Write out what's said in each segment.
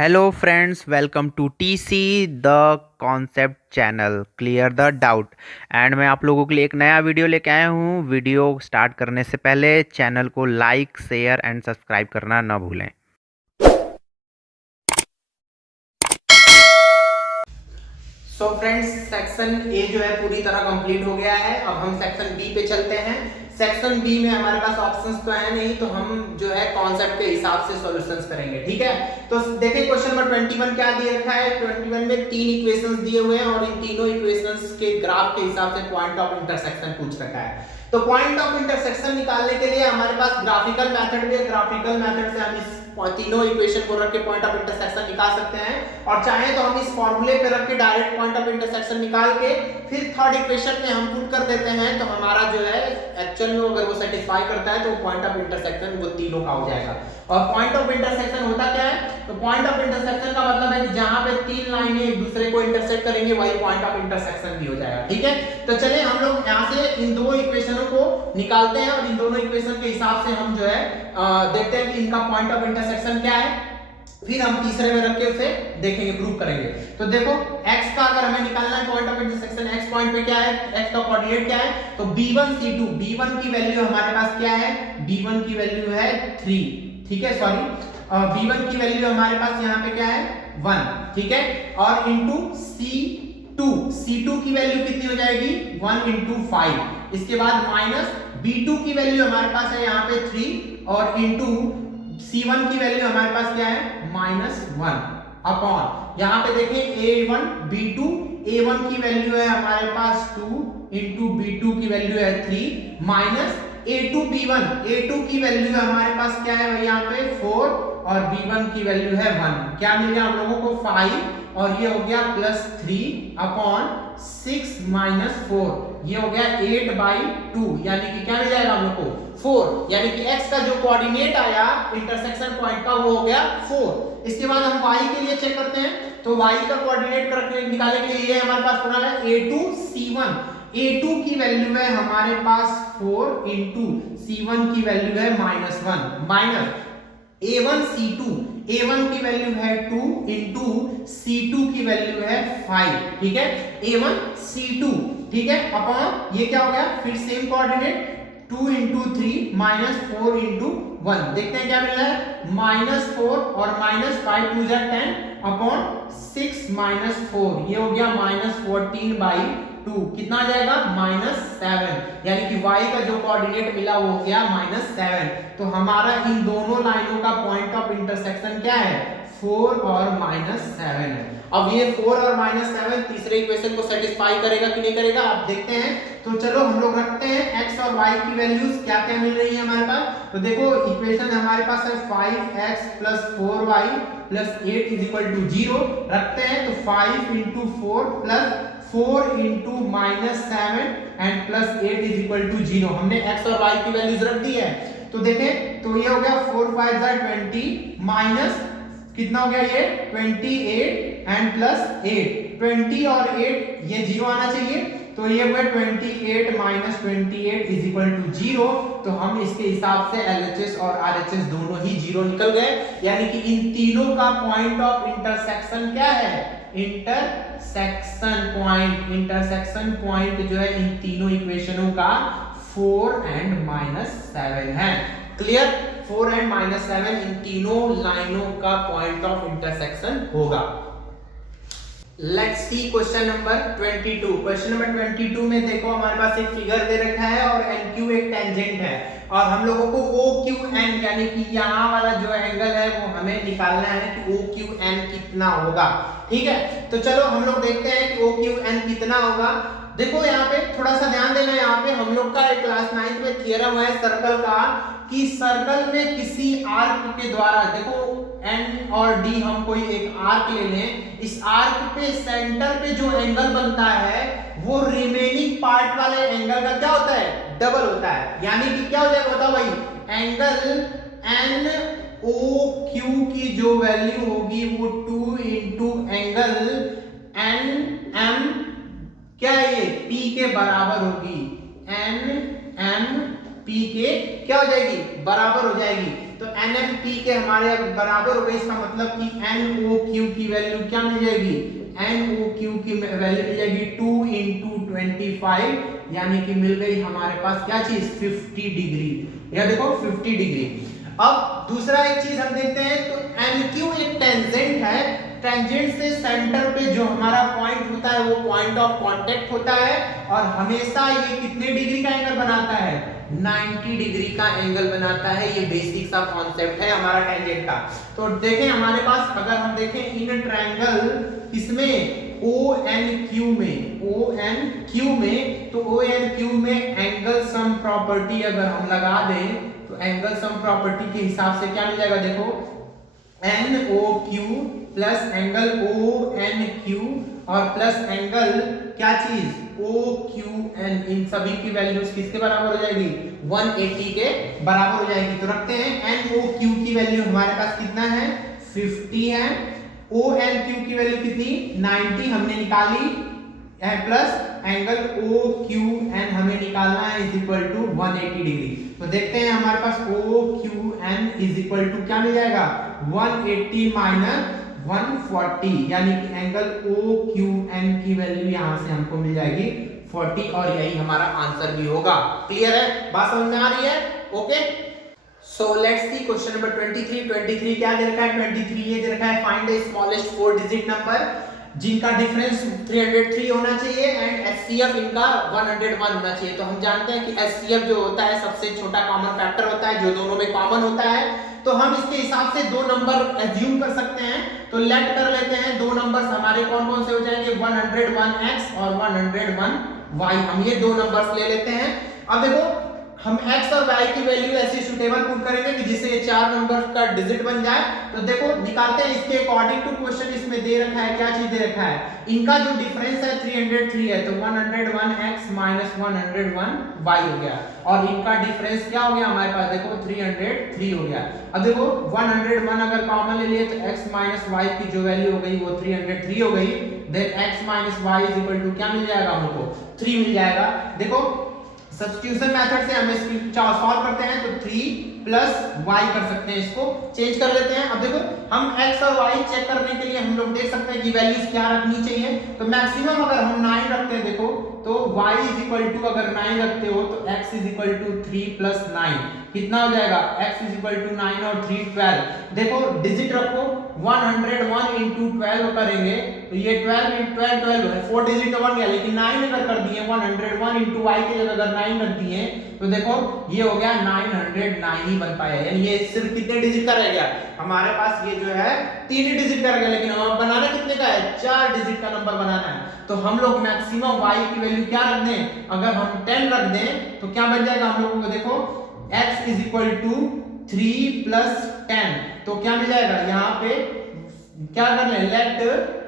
Hello friends, welcome to TC the concept channel clear the doubt. And मैं आप लोगों के लिए एक नया वीडियो लेके आया हूँ। वीडियो स्टार्ट करने से पहले चैनल को लाइक, शेयर एंड सब्सक्राइब करना ना भूलें। सो फ्रेंड्स, सेक्शन ए जो है पूरी तरह कंप्लीट हो गया है। अब हम सेक्शन बी पे चलते हैं। सेक्शन बी में हमारे पास ऑप्शंस तो है नहीं, तो हम जो है कॉन्सेप्ट के हिसाब से सॉल्यूशंस करेंगे। ठीक है, तो देखिए क्वेश्चन नंबर 21 क्या दिए रखा है। 21 में तीन इक्वेशंस दिए हुए हैं और इन तीनों इक्वेशंस के ग्राफ के हिसाब से पॉइंट ऑफ इंटरसेक्शन पूछ रखा है। तो पॉइंट ऑफ इंटरसेक्शन निकालने के लिए हमारे पास ग्राफिकल मेथड भी है। ग्राफिकल मेथड से हम इस तीनों इक्वेशन को रख के पॉइंट ऑफ इंटरसेक्शन निकाल सकते हैं, और चाहे तो हम इस फॉर्मूले पे रख के डायरेक्ट पॉइंट ऑफ इंटरसेक्शन निकाल के फिर थर्ड इक्वेशन में हम पुट कर देते हैं, तो हमारा जो है एक्चुअल में अगर वो सेटिस्फाई करता है तो पॉइंट ऑफ इंटरसेक्शन वो तीनों का हो जाएगा। और पॉइंट ऑफ इंटरसेक्शन होता क्या है, तो पॉइंट ऑफ इंटरसेक्शन का मतलब है कि जहां पे तीन लाइनें एक दूसरे को इंटरसेक्ट करेंगे वही पॉइंट ऑफ इंटरसेक्शन भी हो जाएगा। ठीक है, तो चलिए हम लोग यहां से इन दो इक्वेशनों को निकालते हैं और इन दोनों इक्वेशन के हिसाब से हम जो है देखते हैं कि इनका पॉइंट ऑफ इंटरसेक्शन क्या है, फिर हम तीसरे में रख के उसे देखेंगे, प्रूव करेंगे। तो देखो x का अगर हमें निकालना है point of intersection, x point पे क्या है, x का कोऑर्डिनेट क्या है, तो b1 c2। b1 की वैल्यू हमारे पास क्या है, b1 की वैल्यू है 3। ठीक है, सॉरी, b1 की वैल्यू हमारे पास यहाँ पे क्या है 1। ठीक है, और इनटू c2 की वैल्यू कितनी हो जाएगी 1 इंटू 5। इसके बाद माइनस b2 की वैल्यू हमारे पास है यहाँ पे 3 और इंटू c1 की वैल्यू हमारे पास क्या है -1 अपॉन यहाँ पे देखिए a1 b2। a1 की वैल्यू है हमारे पास 2 इंटू b2 की वैल्यू है 3 माइनस a2 b1। a2 की वैल्यू है हमारे पास क्या है भाई यहाँ पे 4 और b1 की वैल्यू है 1। क्या मिल गया हम लोगों को 5 और ये हो गया +3 अपॉन 6 - 4, ये हो गया 8/2। यानी कि क्या मिल जाएगा हम लोग को 4, यानी कि x का जो कोऑर्डिनेट आया इंटरसेक्शन पॉइंट का वो हो गया 4। इसके बाद हम y के लिए चेक करते हैं, तो y का कोऑर्डिनेट रखने निकालने के लिए ये हमारे पास पूरा है a2 c1। a2 की वैल्यू है हमारे पास 4 इंटू c1 की वैल्यू है -1 माइनस a1 c2। a1 की वैल्यू है 2 इंटू c2 की वैल्यू है 5। ठीक है, a1 c2। ठीक है, अपॉन ये क्या हो गया फिर सेम कोऑर्डिनेट 2 इंटू 3 -4 इंटू 1। देखते हैं क्या मिल रहा है -4 और -5 2 10 अपॉन 6 -4, ये हो गया -14/2। कितना आ जाएगा -7, यानी कि y का जो कोऑर्डिनेट मिला वो हो गया -7। तो हमारा इन दोनों लाइनों का पॉइंट ऑफ इंटरसेक्शन क्या है 4 और -7 है। अब ये 4 और -7 तीसरे इक्वेशन को सेटिस्फाई करेगा कि नहीं करेगा आप देखते हैं। तो चलो हम लोग रखते हैं x और y की वैल्यूज क्या क्या मिल रही है हमारे पास। तो देखो इक्वेशन हमारे पास है 5x + 4y + 8 = 0। रखते हैं तो 5 × 4 + 4 × -7 एंड +8 = 0। हमने x और y की वैल्यूज रख दी है। तो देखें तो ये हो गया 4 5 20 माइनस कितना हो गया ये 28 एंड +8। 20 और 8 ये 0 आना चाहिए, तो ये हुआ 28 - 28 = 0। तो हम इसके हिसाब से LHS और RHS दोनों ही 0 निकल गए, यानी कि इन तीनों का पॉइंट ऑफ इंटरसेक्शन क्या है इंटरसेक्शन पॉइंट जो है इन तीनों इक्वेशनों का 4 एंड -7 है। क्लियर, 4 एंड -7 इन तीनों लाइनों का पॉइंट ऑफ इंटरसेक्शन होगा। Let's see question number 22। Question number 22 में देखो हमारे पास एक फिगर दे रखा है और NQ एक टेंजेंट है, और हम लोगों को OQN यानी कि यहाँ वाला जो एंगल है वो हमें निकालना है कि OQN कितना होगा। ठीक है, तो चलो हम लोग देखते हैं कि OQN कितना होगा। देखो यहाँ पे थोड़ा सा ध्यान देना, यहाँ पे हम लोग का एक क्लास 9th में थ्योरम है सर्कल का कि सर्कल में किसी आर्क के द्वारा, देखो N और D हम कोई एक आर्क ले लें, इस आर्क पे सेंटर पे जो एंगल बनता है वो रिमेनिंग पार्ट वाले एंगल का क्या होता है डबल होता है। यानी कि क्या हो जाएगा बताओ भाई, एंगल NOQ की जो वैल्यू होगी वो 2 इंटू एंगल NM क्या है ये P के बराबर होगी। NM P के क्या हो जाएगी बराबर हो जाएगी। तो NMP के हमारे बराबर हो गई, इसका मतलब कि NOQ की वैल्यू क्या मिल जाएगी, NOQ की वैल्यू मिल जाएगी 2 × 25, यानी कि मिल गई हमारे पास क्या चीज 50 डिग्री। या देखो 50 डिग्री। अब दूसरा एक चीज हम देखते हैं, तो NQ एक टेंजेंट है, टेंजेंट से सेंटर पे जो हमारा पॉइंट होता है वो पॉइंट ऑफ कांटेक्ट होता है, और हमेशा ये कितने डिग्री का एंगल बनाता है, 90 डिग्री का एंगल बनाता है। ये बेसिक सा कॉन्सेप्ट है हमारा टेंजेंट का। तो देखें हमारे पास, अगर हम देखें इन ट्रायंगल इसमें ONQ में, तो ONQ में एंगल सम प्रॉपर्टी अगर हम लगा दें, तो एंगल सम प्रॉपर्टी के हिसाब से क्या मिल जाएगा, देखो NOQ प्लस एंगल ONQ और प्लस एंगल क्या चीज OQN, इन सभी की वैल्यूज किसके बराबर हो जाएगी, 180 के बराबर हो जाएगी। तो रखते हैं NOQ की वैल्यू हमारे पास कितना है, 50 है, ONQ की वैल्यू कितनी 90 हमने निकाली है, प्लस एंगल OQN हमें निकालना है इज इक्वल टू 180 डिग्री। तो देखते हैं हमारे पास OQN इज इक्वल टू क्या मिल जाएगा, 180 माइनस 140, यानी कि एंगल OQN की वैल्यू यहां से हमको मिल जाएगी 40, और यही हमारा आंसर भी होगा। क्लियर है, बात समझ में आ रही है? Okay, so let's see question number 23 क्या दे रखा है, 23 ये दे रखा है, find the smallest 4 digit number जिनका डिफरेंस 303 होना चाहिए एंड HCF इनका 101 होना चाहिए। तो हम जानते हैं कि HCF जो होता है सबसे छोटा कॉमन फैक्टर होता है, जो दोनों में कॉमन होता है। तो हम इसके हिसाब से दो नंबर एज्यूम कर सकते हैं, तो लेट कर लेते हैं। दो नंबर्स हमारे कौन कौन से हो जाएंगे, 101x और 101y, हम ये दो नंबर्स ले लेते हैं। अब देखो हम x और y की वैल्यू ऐसी सुटेबल पुट करेंगे कि जिससे ये चार नंबर का डिजिट बन जाए। तो देखो निकालते हैं इसके अकॉर्डिंग टू क्वेश्चन, इसमें दे रखा है, क्या चीज दे रखा है, इनका जो डिफरेंस है 303 है, तो 101x माइनस 101y हो गया, और इनका डिफरेंस क्या हो गया हमारे पास, देखो 303 हो गया। अब देखो 101 अगर कॉमन ले लिए तो x माइनस y की जो वैल्यू हो गई वो 303 हो गई, then x minus y is equal to क्या मिल जाएगा हमको, 3 मिल जाएगा। देखो सब्स्टिट्यूशन मेथड से हम इसको सॉल्व करते हैं, तो 3 प्लस y कर सकते हैं, इसको चेंज कर लेते हैं। अब देखो हम x और y चेक करने के लिए हम लोग देख सकते हैं कि वैल्यूज क्या रखनी चाहिए। तो मैक्सिमम अगर हम 9 रखते हैं, देखो तो y इज इक्वल टू अगर 9 रखते हो तो x is equal to 3 plus 9 कितना हो जाएगा, x इज इक्वल टू 9 और 3 12। देखो डिजिट रखो, 101 into 12 करेंगे तो ये 12 into 12 12 है, 4 डिजिट तो बन गया, लेकिन 9 अगर कर दिए 101 into y के जगह अगर 9 रख दिए तो देखो ये हो गया 909 ही बन पाया, यानी ये सिर्फ कितने डिजिट का रह गया हमारे पास, ये जो है 3 ही डिजिट का रह गया, लेकिन हमें बनाना कितने का है, 4 डिजिट का नंबर बनाना है। तो हम लोग मैक्सिमम y की वैल्यू क्या रख दें, अगर हम 10 रख दें तो क्या बन जाएगा हम लोगों को, देखो x is equal to 3 plus 10, तो क्या मिल जाएगा, यहाँ पे क्या कर लें, let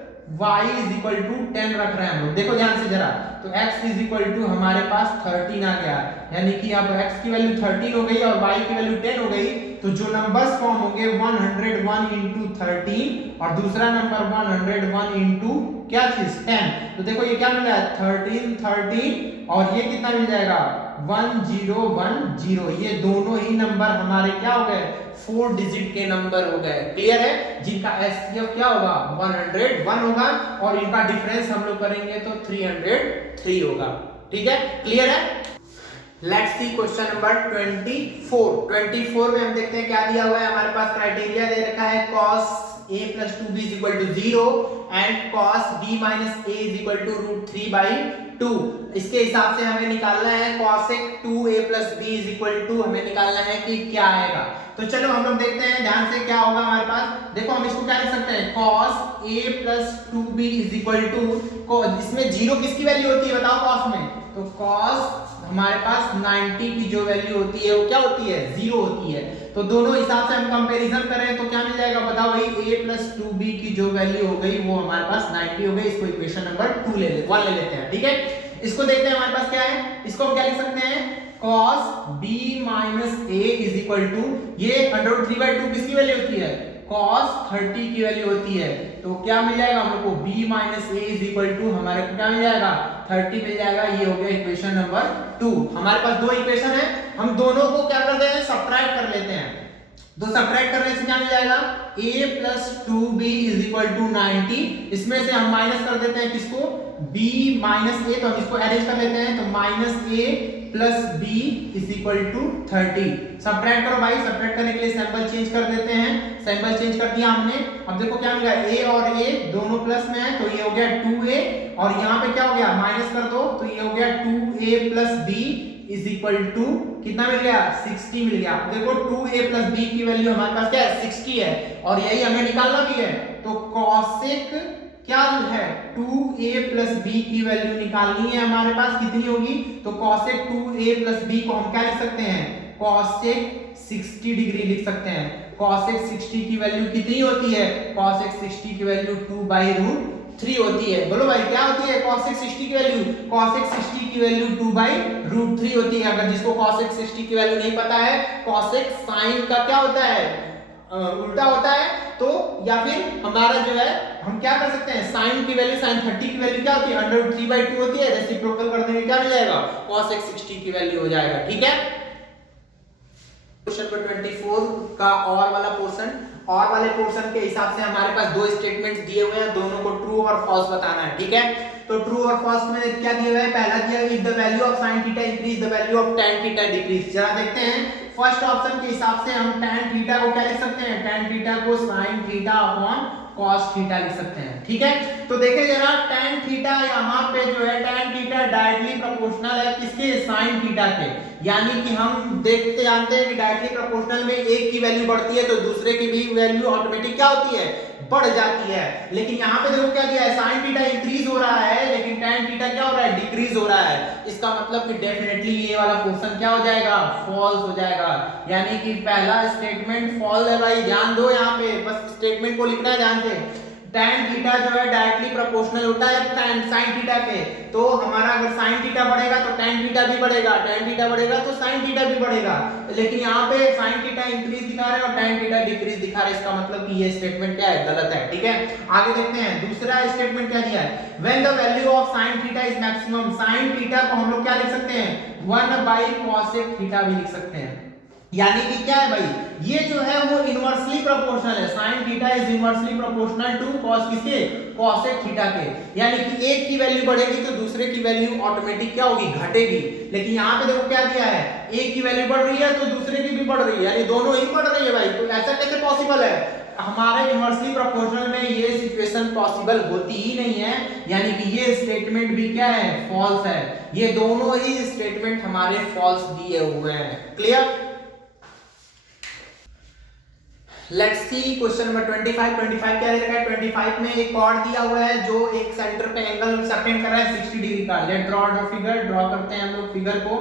y is equal to 10 रख रहे हैं हम लोग, देखो ध्यान से जरा, तो x इज इक्वल टू हमारे पास 13 आ गया, यानी कि यहाँ पर x की वैल्यू 13 हो गई और y की वैल्यू 10 हो गई। तो जो नंबर्स फॉर्म होंगे 101 into 13 और दूसरा नंबर 101 into क्या चीज 10, तो देखो ये क्या मिल रहा है 13 13 और ये कितना मिल जाएगा 1010, ये दोनों ही नंबर हमारे क्या हो गए, 4 डिजिट के नंबर हो गए। क्लियर है, जिनका एचसीएफ क्या होगा 101 होगा और इनका डिफरेंस हम लोग करेंगे तो 303 होगा। ठीक है, क्लियर है। लेट्स सी क्वेश्चन नंबर 24 में हम देखते हैं क्या दिया हुआ है हमारे पास, क्राइटेरिया दे रखा है cos a plus 2b is equal to 0 and cos b minus a is equal to √3/2। इसके हिसाब से हमें निकालना है cosec 2a plus b is equal to, हमें निकालना है कि क्या आएगा। तो चलो हम लोग देखते हैं ध्यान से क्या होगा हमारे पास। देखो हम इसको क्या लिख सकते हैं, cos a plus 2b is equal to, इसमें 0 किसकी वैल्यू होती है बताओ cos में, तो cos हमारे पास 90 की जो वैल्यू होती है वो क्या होती है 0 होती है। तो दोनों हिसाब से हम कंपैरिजन करें तो क्या मिल जाएगा बताओ भाई, a plus 2b की जो वैल्यू हो गई वो हमारे पास 90 हो गई। इसको इक्वेशन नंबर 1 ले लेते हैं। ठीक है, इसको देखते हैं हमारे पास क्या है, इसको हम क्या लिख सकते हैं cos b minus a is equal to, ये √3/2 किसकी वैल्यू होती है, cos 30 की वैल्यू होती है। तो क्या मिल जाएगा हम लोग को b minus a is equal to, हमारे को क्या मिल जाएगा 30 मिल जाएगा। ये हो गया इक्वेशन नंबर 2। हमारे पास दो इक्वेशन है, हम दोनों को क्या करते हैं सब्ट्रैक्ट कर लेते हैं। तो सब्ट्रैक्ट करने से क्या मिल जाएगा, a plus 2b is equal to 90। इसमें से हम माइनस कर देते हैं किसको, b माइनस a, तो हम इसको अरेंज कर लेते हैं, तो minus a plus b is equal to 30। Subtract करो भाई, सब्ट्रैक्ट करने के लिए सिंबल चेंज कर देते हैं, सिंबल चेंज कर दिया हमने। अब देखो क्या मिल गया, a और a दोनों प्लस में है, तो ये हो गया 2a, और यहाँ पे क्या हो गया, माइनस कर दो, तो ये हो गया 2a plus b is equal to कितना मिल गया, 60 मिल गया। देखो 2a प्लस b की वैल्यू हमारे पास क्या है, 60 है, और यही हमें निकालना भी है। तो कॉसेक क्या है, 2a प्लस b की वैल्यू निकालनी है हमारे पास, कितनी होगी, तो कॉसेक 2a प्लस b को हम क्या लिख सकते हैं, कॉसेक 60 डिग्री लिख सकते हैं। कॉसेक 60 की वैल्यू कितनी होती है, कॉसेक 60 की वैल्यू 2/√3 होती है। बोलो भाई क्या होती है कॉसेक 60 की वैल्यू, कॉसेक 60 की वैल्यू 2/√3 होती है। अगर जिसको कॉसेक 60 की वैल्यू नहीं पता है, कॉसेक साइन का क्या होता है, उल्टा होता है, तो या फिर हमारा जो है हम क्या कर सकते हैं, साइन की वैल्यू, साइन 30 की वैल्यू क्या होती है, √3/2 होती है। रेसिप्रोकल कर देंगे क्या मिल जाएगा, कॉसेक 60 की वैल्यू हो जाएगा। ठीक है, क्वेश्चन नंबर 24 का और वाला पोर्शन, और वाले पोर्शन के हिसाब से हमारे पास दो स्टेटमेंट्स दिए हुए हैं, दोनों को ट्रू और फॉल्स बताना है। ठीक है, तो ट्रू और फॉल्स में क्या दिया हुआ है, पहला दिया है if the value of sin theta increase the value of tan theta decrease. जरा देखते हैं, फर्स्ट ऑप्शन के हिसाब से हम tan थीटा को क्या लिख सकते हैं, tan थीटा को sin theta upon cos theta लिख सकते हैं। ठीक है, तो देखें जरा, tan थीटा यहाँ पे जो है tan थीटा डायरेक्टली प्रोपोर्शनल है किसके, sin थीटा के, यानी कि हम देखते जानते हैं कि डायरेक्टली प्रोपोर्शनल में एक की वैल्यू बढ़ती है तो दूसरे की भी वैल्यू ऑटोमेटिक क्या होती है, बढ़ जाती है। लेकिन यहाँ पे देखो क्या दिया है, sin थीटा इंक्रीज हो रहा है, लेकिन tan थीटा क्या हो रहा है, डिक्रीज हो रहा है। इसका मतलब कि डेफिनेटली ये वाला पोर्शन क्या हो जाएगा, फॉल्स हो जाएगा, यानी कि पहला स्टेटमेंट फॉल्स है भाई। ध्यान दो, यहाँ पे बस स्टेटमेंट को लिखना है ध्यान से। tan थीटा जो है डायरेक्टली प्रोपोर्शनल होता है sin थीटा के, तो हमारा अगर sin थीटा बढ़ेगा तो tan थीटा भी बढ़ेगा, tan थीटा बढ़ेगा तो sin थीटा भी बढ़ेगा। लेकिन यहाँ पे sin थीटा इंक्रीज दिखा रहा है और tan थीटा डिक्रीज दिखा रहा है, इसका मतलब कि ये स्टेटमेंट क्या है, गलत है। ठीक है, आगे देखते हैं, दूसरा स्टेटमेंट क्या दिया है, when the value of sin theta is maximum. sin theta को हम लोग क्या लिख सकते हैं, 1/cosec थीटा भी लिख सकते हैं, यानी कि क्या है भाई, ये जो है वो इनवर्सली प्रोपोर्शनल है, sin theta is inversely proportional to cos किसके, cosec थीटा के, यानी कि एक की वैल्यू बढ़ेगी तो दूसरे की वैल्यू ऑटोमेटिक क्या होगी, घटेगी। लेकिन यहाँ पे देखो क्या दिया है, एक की वैल्यू बढ़ रही है तो दूसरे की भी बढ़ रही है, यानी दोनों ही बढ़ रही है भाई, तो ऐसा कैसे पॉसिबल है, हमारे इनवर्सली प्रोपोर्शनल में ये सिचुएशन पॉसिबल होती ही नहीं है, यानी कि ये स्टेटमेंट भी क्या है, फॉल्स है। ये दोनों ही स्टेटमेंट हमारे फॉल्स दिए हुए हैं। Clear, let's see question number 25। 25 क्या दे रखा है, 25 में एक कॉर्ड दिया हुआ है जो एक सेंटर पे एंगल सबटेंड कर रहा है 60 डिग्री का। Let draw the figure, draw करते हैं हम लोग फिगर को।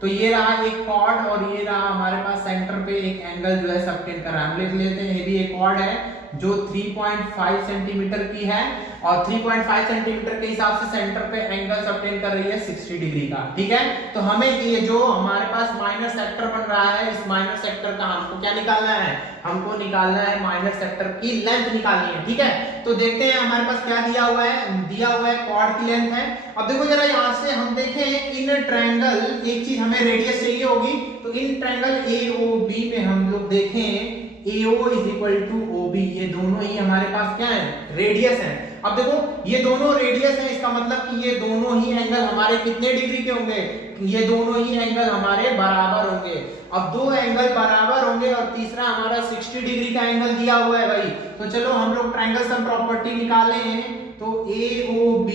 तो ये रहा एक कॉर्ड और ये रहा हमारे पास सेंटर पे एक एंगल जो है सबटेंड कर रहा है। हम लिख लेते हैं, ये भी एक कॉर्ड है जो 3.5 सेंटीमीटर की है और 3.5 सेंटीमीटर के हिसाब से सेंटर पे एंगल सबटेंड कर रही है 60 डिग्री का। ठीक है, तो हमें ये जो हमारे पास माइनर सेक्टर बन रहा है, इस माइनर सेक्टर का हमको क्या निकालना है, हमको निकालना है माइनर सेक्टर की लेंथ निकालनी है। ठीक है, तो देखते हैं हमारे पास क्या दिया हुआ है, दिया हुआ है कॉर्ड की लेंथ है। अब देखो जरा यहाँ से हम देखें, इन ट्रायंगल, एक चीज हमें रेडियस चाहिए होगी, तो इन ट्रायंगल AOB में हम लोग देखें AO is equal to OB, ये दोनों ही हमारे पास क्या है, रेडियस है। अब देखो ये दोनों रेडियस है, इसका मतलब कि ये दोनों ही एंगल हमारे कितने डिग्री के होंगे, ये दोनों ही एंगल हमारे बराबर होंगे। अब दो एंगल बराबर होंगे और तीसरा हमारा 60 डिग्री का एंगल दिया हुआ है भाई, तो चलो हम लोग ट्रायंगल सम प्रॉपर्टी निकाले हैं। तो AOB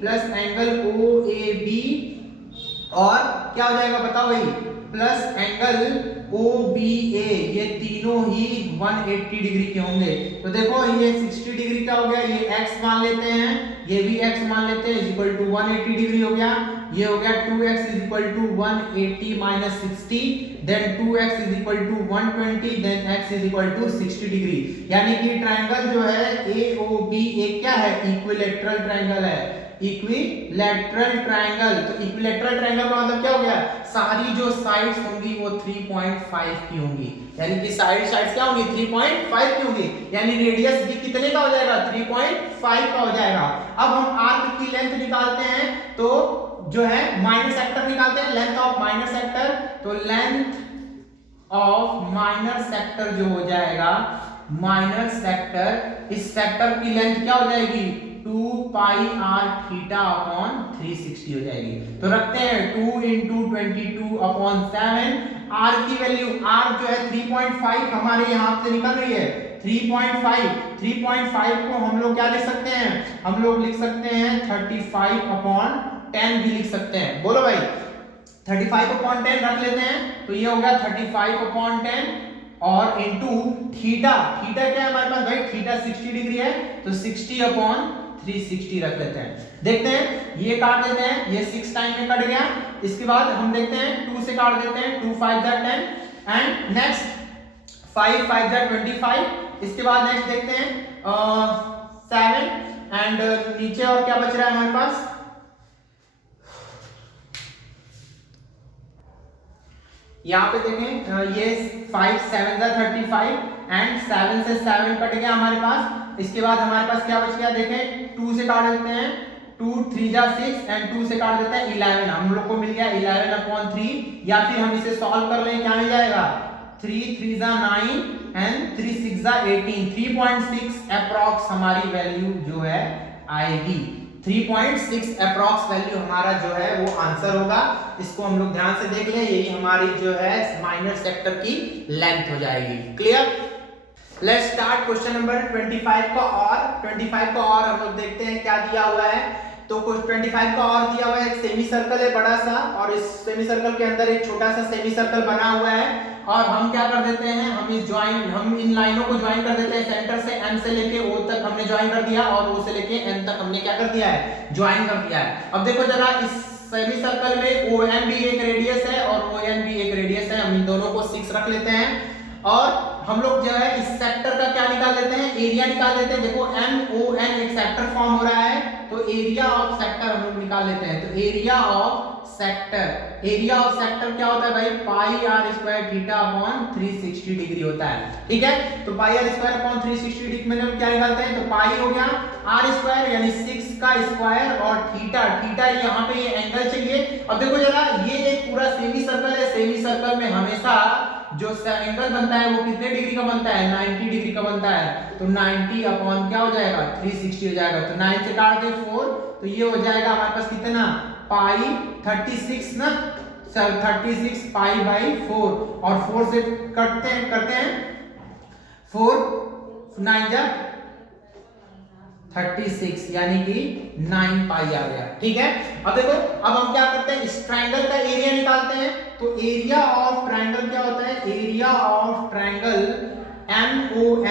प्लस एंगल OAB और क्या हो जाएगा बताओ भाई, प्लस एंगल OBA, ये तीनों ही 180 डिग्री के होंगे। तो देखो ये 60 डिग्री का हो गया, ये x मान लेते हैं, ये भी x मान लेते हैं, इज इक्वल टू 180 डिग्री हो गया। ये हो गया 2x is equal to 180 minus 60, then 2x is equal to 120, then x is equal to 60 degree. यानी कि ट्रायंगल जो है AOB एक क्या है, इक्विलैटरल ट्रायंगल है, इक्विलैटरल ट्रायंगल। तो इक्विलैटरल ट्रायंगल का मतलब क्या हो गया, सारी जो साइड्स होंगी वो 3.5 की होंगी, यानी कि साइड्स क्या होंगी, 3.5 की होंगी, यानी रेडियस भी कितने का हो जाएगा, 3.5 का हो जाएगा। अब हम आर्क की लेंथ निकालते हैं, तो जो है माइनर सेक्टर निकालते हैं, लेंथ ऑफ माइनर सेक्टर। तो लेंथ ऑफ माइनर सेक्टर जो हो जाएगा, माइनर सेक्टर, इस सेक्टर की लेंथ क्या हो जाएगी 2 पाई आर थीटा अपॉन 360 हो जाएगी। तो रखते हैं 2 into 22 अपॉन 7, आर की वैल्यू, आर जो है 3.5 हमारे यहाँ से निकल रही है 3.5 को हम लोग क्या लिख सकते हैं, हम लोग लिख सकते हैं 35 अपॉन 10 भी लिख सकते हैं। बोलो भाई 35 अपॉन 10 रख लेते हैं, तो ये हो गया 35 अपॉन 10 और इनटू थीटा, थीटा क्या है हमारे पास भाई, थीटा 60 डिग्री है, तो 60 अपॉन 360 रख लेते हैं। देखते हैं ये काट देते हैं, ये 6 टाइम में कट गया। इसके बाद हम देखते हैं 2 से काट देते हैं, 2 5 जा 10 एंड नेक्स्ट 5 5 जा 25। इसके बाद नेक्स्ट देखते हैं 7 एंड नीचे और क्या बच रहा है हमारे पास, यहाँ पे देखें ये 5 7 जा 35 एंड 7 से 7 कट गया हमारे पास। इसके बाद हमारे पास क्या बच गया, देखें 2 से काट देते हैं, 2 3 जा 6 एंड 2 से काट देते हैं 11, हम लोग को मिल गया 11 अपॉन 3, या फिर हम इसे सॉल्व कर लें, क्या मिल जाएगा 3 3 जा 9 एंड 3 6 जा 18, 3.6 अप्रॉक्स हमारी वैल्यू जो है आएगी, 3.6 अप्रॉक्स वैल्यू हमारा जो है वो आंसर होगा। इसको हम लोग ध्यान से देख लें, यही हमारी जो है माइनर सेक्टर की लेंथ हो जाएगी। Clear? Let's start question number 25 का और 25 का और हम लोग देखते हैं क्या दिया हुआ है। तो कुछ 25 का और दिया हुआ है, एक सेमी सर्कल है बड़ा सा और इस सेमी सर्कल के अंदर एक छोटा सा सेमी सर्कल बना हुआ है और हम क्या कर देते हैं, हम इन लाइनों को ज्वाइन कर देते हैं, सेंटर से M से लेके O तक हमने ज्वाइन कर दिया और O से लेके N तक हमने क्या कर दिया है, ज्वाइन कर दिया है। अब देखो जरा इस सेमी सर्कल में OM भी एक रेडियस है और ON भी एक रेडियस है, हम इन दोनों को 6 रख लेते हैं और हम लोग जो है इस सेक्टर का क्या निकाल लेते हैं, एरिया निकाल लेते हैं। देखो MON एक सेक्टर फॉर्म हो रहा है, तो एरिया ऑफ सेक्टर हम लोग निकाल लेते हैं। तो एरिया ऑफ सेक्टर क्या होता है भाई, pi r square theta upon 360 degree होता है। ठीक है, तो pi r square upon 360 degree में हम क्या निकालते हैं, तो पाई हो गया आर स्क्वायर यानी 6 का स्क्वायर और थीटा यहाँ पे ये एंगल चाहिए। अब देखो जरा ये एक पूरा सेमी सर्कल है, सेमी सर्कल में हमेशा जो एंगल बनता है वो कितने डिग्री का बनता है, 90 डिग्री का बनता है। तो 90 अपॉन क्या हो जाएगा, 360 हो जाएगा। तो 9 से काट दे 4, तो ये हो जाएगा हमारे पास कितना, पाई 36 ना, 36 पाई बाई 4 और 4 से करते हैं 4 9 जा 36 यानी कि 9 पाई आ गया। ठीक है, अब देखो अब हम क्या करते हैं, इस ट्रायंगल का एरिया निकालते हैं। तो एरिया ऑफ ट्रायंगल क्या होता है, एरिया ऑफ ट्रायंगल MON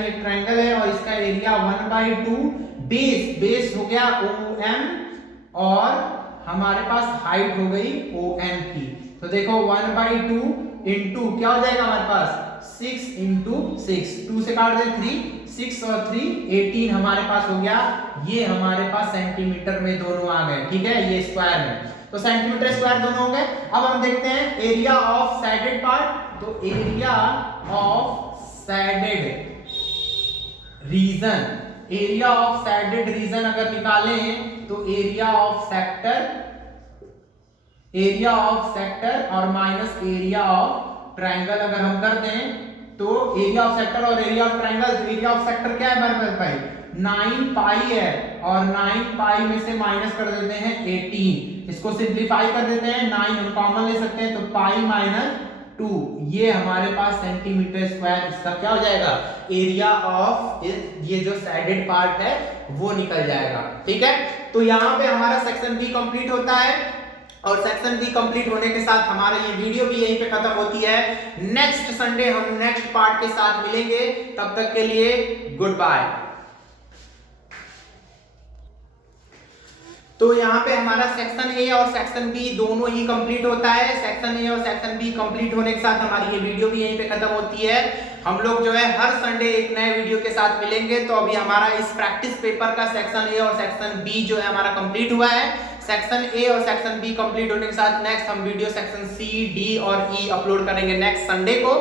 एक ट्रायंगल है और इसका एरिया 1/2 बेस हो गया OM और हमारे पास हाइट हो गई ON की। तो देखो 1/2 इंटू क्या हो जाएगा हमारे पास 6 इंटू 6, 2 से काट दे 3, 6 और 3 18 हमारे पास हो गया। ये हमारे पास सेंटीमीटर में दोनों आ गए। ठीक है, ये स्क्वायर में, तो सेंटीमीटर स्क्वायर दोनों हो गए। अब हम देखते हैं एरिया ऑफ सैडेड पार्ट। तो एरिया ऑफ सैडेड रीजन अगर निकालें तो एरिया ऑफ सेक्टर और माइनस एरिया ऑफ ट्रायंगल अगर हम कर दें तो एरिया ऑफ सेक्टर और area of triangle, area of sector क्या है हमारे पास, 9 पाई है और 9 पाई में से माइनस कर देते हैं 18, इसको सिंपलीफाई कर देते हैं, 9 हम कॉमन ले सकते हैं तो पाई माइनस 2, ये हमारे पास सेंटीमीटर स्क्वायर इसका क्या हो जाएगा, एरिया ऑफ ये जो साइडेड पार्ट है वो निकल जाएगा। ठीक है, तो यहाँ पे हमारा सेक्शन बी कंप्लीट होता है और सेक्शन बी कंप्लीट होने के साथ हमारा ये वीडियो भी यहीं पे खत्म होती है। नेक्स्ट संडे हम नेक्स्ट पार्ट के साथ मिलेंगे, तब तक के लिए गुड बाय। तो यहाँ पे हमारा सेक्शन ए और सेक्शन बी दोनों ही कंप्लीट होता है। सेक्शन ए और सेक्शन बी कंप्लीट होने के साथ हमारी ये वीडियो भी यहीं पे खत्म होती है। हम लोग जो है हर संडे एक नए वीडियो के साथ मिलेंगे। तो अभी हमारा इस प्रैक्टिस पेपर का सेक्शन ए और सेक्शन बी जो है हमारा कंप्लीट हुआ है। सेक्शन ए और सेक्शन बी कंप्लीट होने के साथ नेक्स्ट हम वीडियो सेक्शन सी, डी और ई अपलोड करेंगे नेक्स्ट संडे को।